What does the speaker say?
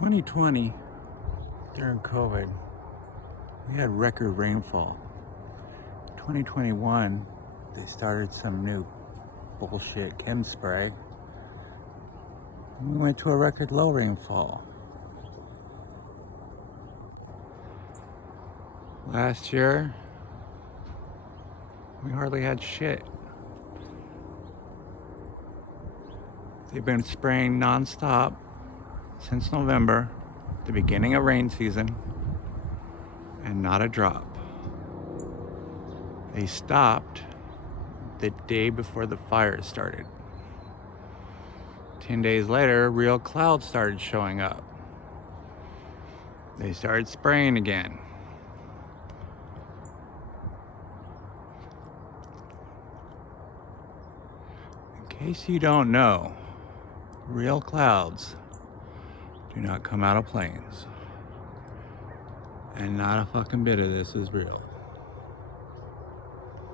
2020, during COVID, we had record rainfall. 2021, they started some new bullshit Chemspray. We went to a record low rainfall. Last year, we hardly had shit. They've been spraying nonstop since November, the beginning of rain season, and not a drop. They stopped the day before the fires started. 10 days later, real clouds started showing up. They started spraying again. In case you don't know, real clouds do not come out of planes. And not a fucking bit of this is real.